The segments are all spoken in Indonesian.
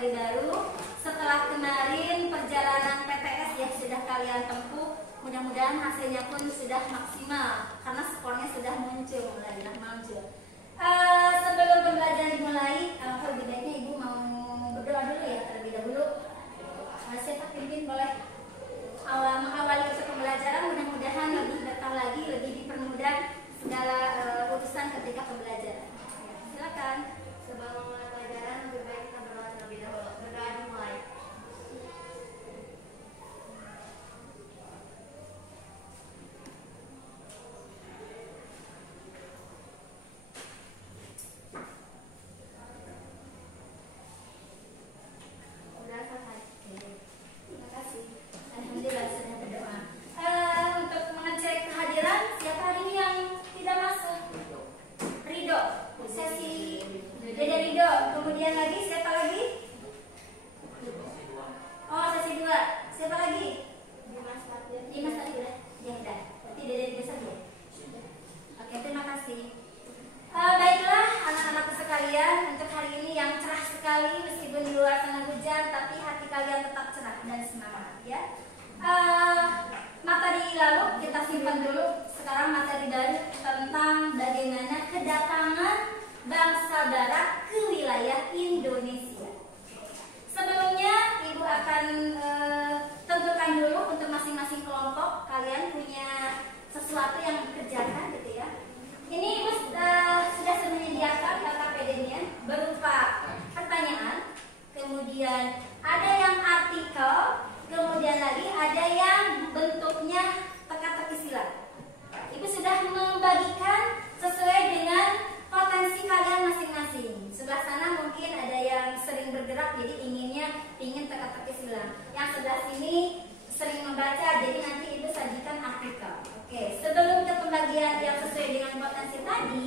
materi baru setelah kemarin perjalanan PTS yang sudah kalian tempuh. Mudah-mudahan hasilnya pun sudah maksimal karena skornya sudah muncul. Sebelum pembelajaran dimulai, lebih baiknya Ibu mau berdoa dulu ya terlebih dahulu. Siapa pimpin boleh mengawali untuk pembelajaran, mudah-mudahan lebih berkah lagi, lebih dipermudah segala urusan ketika pembelajaran. Silakan. Sebelum mulai pelajaran, lebih baik kita berdoa terlebih dahulu. Berdoa dimulai. Udah selesai. Terima kasih. Alhamdulillah sudah berdoa. Untuk mengecek kehadiran, siapa hari ini yang tidak masuk? Ridho. Sesi Dede Ridho. Kemudian lagi siapa lagi? Oh, sesi 2. Siapa lagi? Dimas tadi udah. Ya udah. Berarti Dede Ridho saja. Oke, terima kasih. Baiklah anak-anakku sekalian, untuk hari ini yang cerah sekali meskipun di luar sana hujan, tapi hati kalian tetap cerah dan semangat ya. Materi lalu kita simpan dulu. Sekarang materi baru tentang bagaimana kedatangan bangsa barat ke wilayah Indonesia. Sebelumnya Ibu akan tentukan dulu untuk masing-masing kelompok kalian punya sesuatu yang dikerjakan gitu ya. Ini Ibu sudah menyediakan LKPD-nya berupa pertanyaan, kemudian ada yang artikel, kemudian lagi ada yang bentuknya teka-teki silat. Ibu sudah membagikan sesuai dengan potensi kalian masing-masing. Sebelah sana mungkin ada yang sering bergerak, jadi ingin teka-teki silat. Yang sebelah sini sering membaca, jadi nanti Ibu sajikan artikel. Oke, sebelum ke pembagian yang sesuai dengan potensi tadi,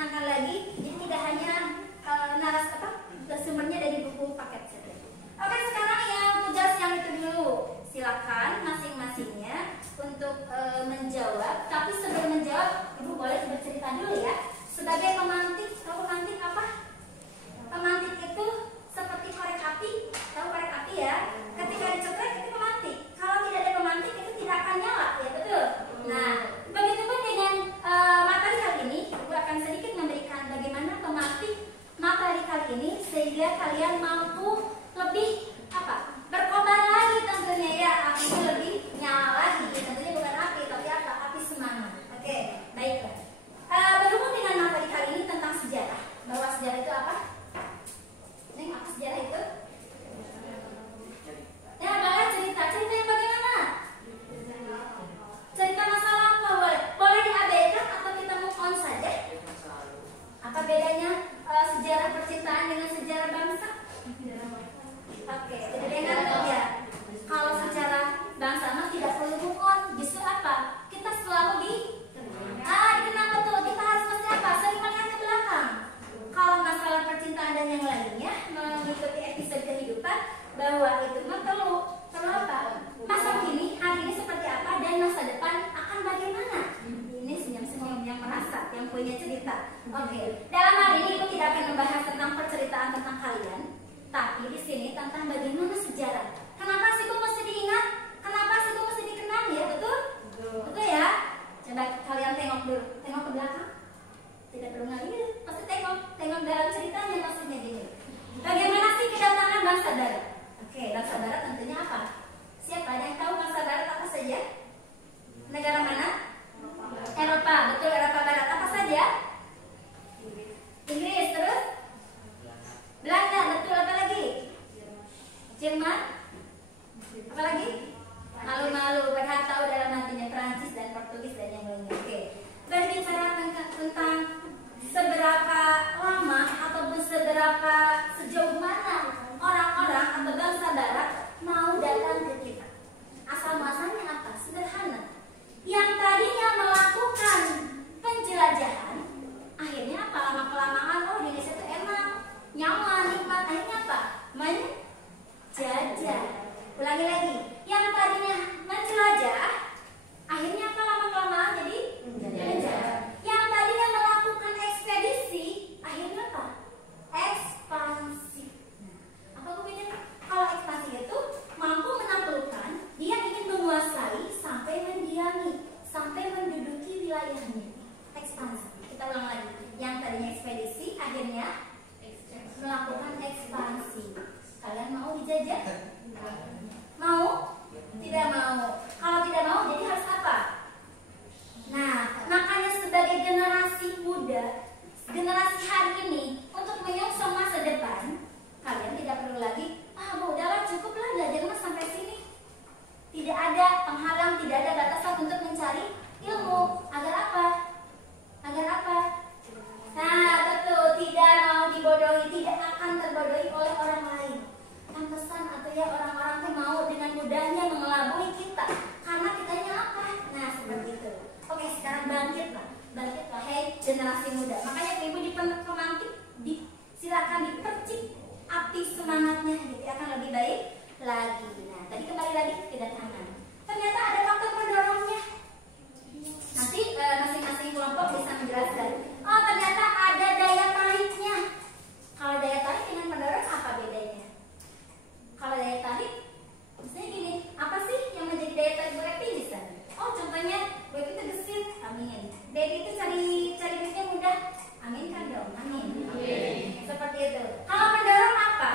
menyenangkan lagi. Jadi tidak hanya narasi sumbernya dari buku paket saja. Oke, sekarang yang tugas yang itu dulu. Silakan masing-masingnya untuk menjawab. Tapi sebelum menjawab, Ibu boleh bercerita dulu ya. Sebagai pemantik, tahu pemantik apa? Pemantik itu seperti korek api. Tahu korek api ya? Ketika diceprek itu pemantik. Kalau tidak ada pemantik itu tidak akan nyala, ya betul. Nah, begitupun dengan materi kali ini, Ibu akan sedikit memberikan bagaimana pemantik materi kali ini sehingga kalian mampu lebih berkobar lagi tentunya ya, apinya lebih nyala lagi. Tentunya bukan api tapi api semangat. Oke, baiklah. Berhubung dengan materi kali ini tentang sejarah, bahwa sejarah itu apa? Neng, apa sejarah itu? Ya, boleh cerita yang bagaimana? Cerita masa lampau boleh diabaikan atau kita move on saja? Apa bedanya sejarah percintaan dengan sejarah bangsa? Oke, jadi dengan ya. Kalau secara bangsa mah tidak perlu move on. Justru apa? Kita selalu dikenang betul. Kita harus mesti apa? Sering melihat ke belakang. Kalau masalah percintaan dan yang lainnya mengikuti episode kehidupan, bahwa itu mah perlu apa? Masa kini, hari ini seperti apa dan masa depan akan bagaimana? Ini senyum-senyum yang merasa, yang punya cerita. Oke, dalam hal ini Ibu tidak akan membahas tentang perceritaan tentang kalian, tapi di sini tentang bagaimana sejarah. Kenapa sih kok mesti diingat? Kenapa sih kok mesti dikenang ya? Betul? Betul ya? Coba kalian tengok dulu, tengok ke belakang. Tidak perlu ngalih, pasti tengok dalam ceritanya maksudnya gini. Bagaimana sih kedatangan bangsa barat? Oke, bangsa barat tentunya apa? Siapa yang tahu bangsa barat apa saja? Negara mana? Eropa, betul, Eropa Barat. Apa saja? Inggris, terus? Belanda, betul, apa lagi? Jerman? Apa lagi? Malu-malu, padahal tahu dalam hatinya Prancis dan Portugis dan yang lainnya. Oke. Berbicara tentang seberapa lama atau seberapa sejauh mana orang-orang atau bangsa barat mau datang ke kita. Asal-muasalnya apa? Sederhana. Yang tadinya melakukan penjelajahan, akhirnya apa? Lama-kelamaan, oh Indonesia itu enak, nyaman, nikmat. Akhirnya apa? Menjajah. Ulangi lagi. Yang tadinya menjelajah, akhirnya apa? Lama-kelamaan jadi menjajah. Yang tadinya melakukan ekspedisi, akhirnya apa? Ekspansi. Apa bedanya? Kalau ekspansi itu mampu menaklukkan, dia ingin menguasai sampai mendiami, sampai menduduki wilayahnya. Ekspansi. Kita ulang lagi. Yang tadinya ekspedisi, akhirnya melakukan ekspansi. Kalian mau dijajah? Mau? Tidak mau. Kalau tidak mau, jadi harus apa? Nah, makanya sebagai generasi muda, generasi hari ini, untuk menyongsong masa depan, kalian tidak perlu lagi, Bu, udahlah cukuplah belajar mas sampai sini. Tidak ada penghalang, tidak ada batasan untuk mencari ilmu. Agar apa? Agar apa? Nah, betul, tidak mau dibodohi, tidak akan terbodohi oleh orang lain. Pantesan atau ya orang-orang yang mau dengan mudahnya mengelabui kita karena kitanya apa? Nah, seperti itu. Oke, sekarang bangkitlah, hei generasi muda. Makanya ibu di pemantik, silakan dipercik api semangatnya, gitu akan lebih baik lagi. Nah, tadi kembali lagi kedatangan. Ternyata ada faktor pendorongnya. Nanti masing-masing kelompok bisa menjelaskan. Oh, ternyata ada daya tariknya. Kalau daya tarik dengan pendorong apa bedanya? Kalau daya tarik, misalnya gini, apa sih yang menjadi daya tarik Bu Repi misalnya? Oh, contohnya Bu Repi itu gesit, amin. Baby itu cari duitnya mudah, amin kan dong, amin. Seperti itu. Kalau pendorong apa?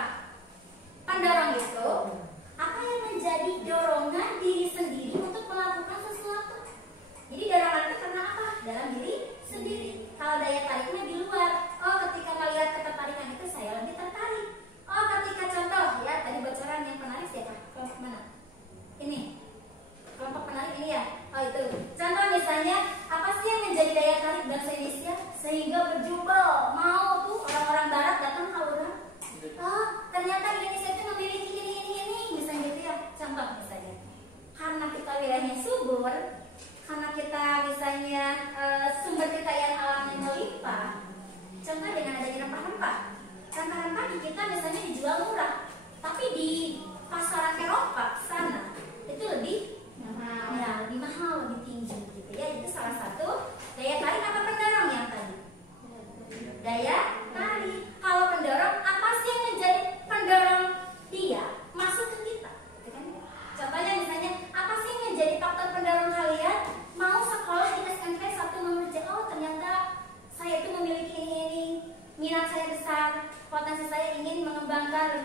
Pendorong itu apa yang menjadi dorongan diri sendiri untuk melakukan sesuatu. Jadi dorongan itu karena apa? Dalam diri sendiri. Kalau daya tariknya di luar. Oh, ketika melihat ketertarikan itu saya lebih tertarik. Oh, ketika contoh ya tadi bocoran yang penarik siapa? Kelompok mana? Ini. Kelompok penarik ini ya. Oh, itu. Contoh misalnya apa sih yang menjadi daya tarik bangsa Indonesia sehingga berjubel mau tuh orang-orang barat datang ke orang. Oh, ternyata Indonesia itu memiliki ini misalnya gitu ya. Contoh misalnya. Karena kita wilayahnya subur, karena kita misalnya sumber kekayaan alamnya melimpah,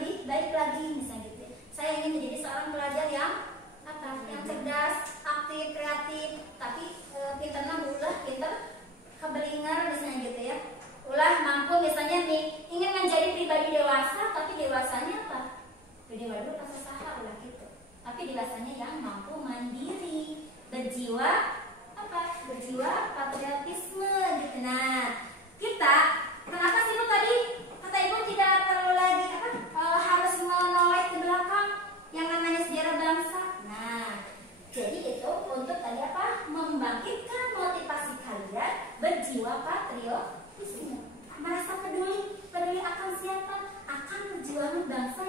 lebih baik lagi misalnya gitu. Saya ingin menjadi seorang pelajar yang yang cerdas, aktif, kreatif, tapi pinternya ulah pinter kebelingar misalnya gitu ya. Ulah mampu misalnya nih ingin menjadi pribadi dewasa, tapi dewasanya apa? Dewasa dulu pas usaha ulah gitu. Tapi dewasanya yang mampu mandiri, berjiwa berjiwa patriotisme gitu. Nah, kita kenapa sih Bu tadi kata Ibu tidak perlu lagi harus menoleh ke belakang yang namanya sejarah bangsa. Nah, jadi itu untuk tadi membangkitkan motivasi kalian berjiwa patriotisme, merasa peduli akan siapa, akan perjuangan bangsa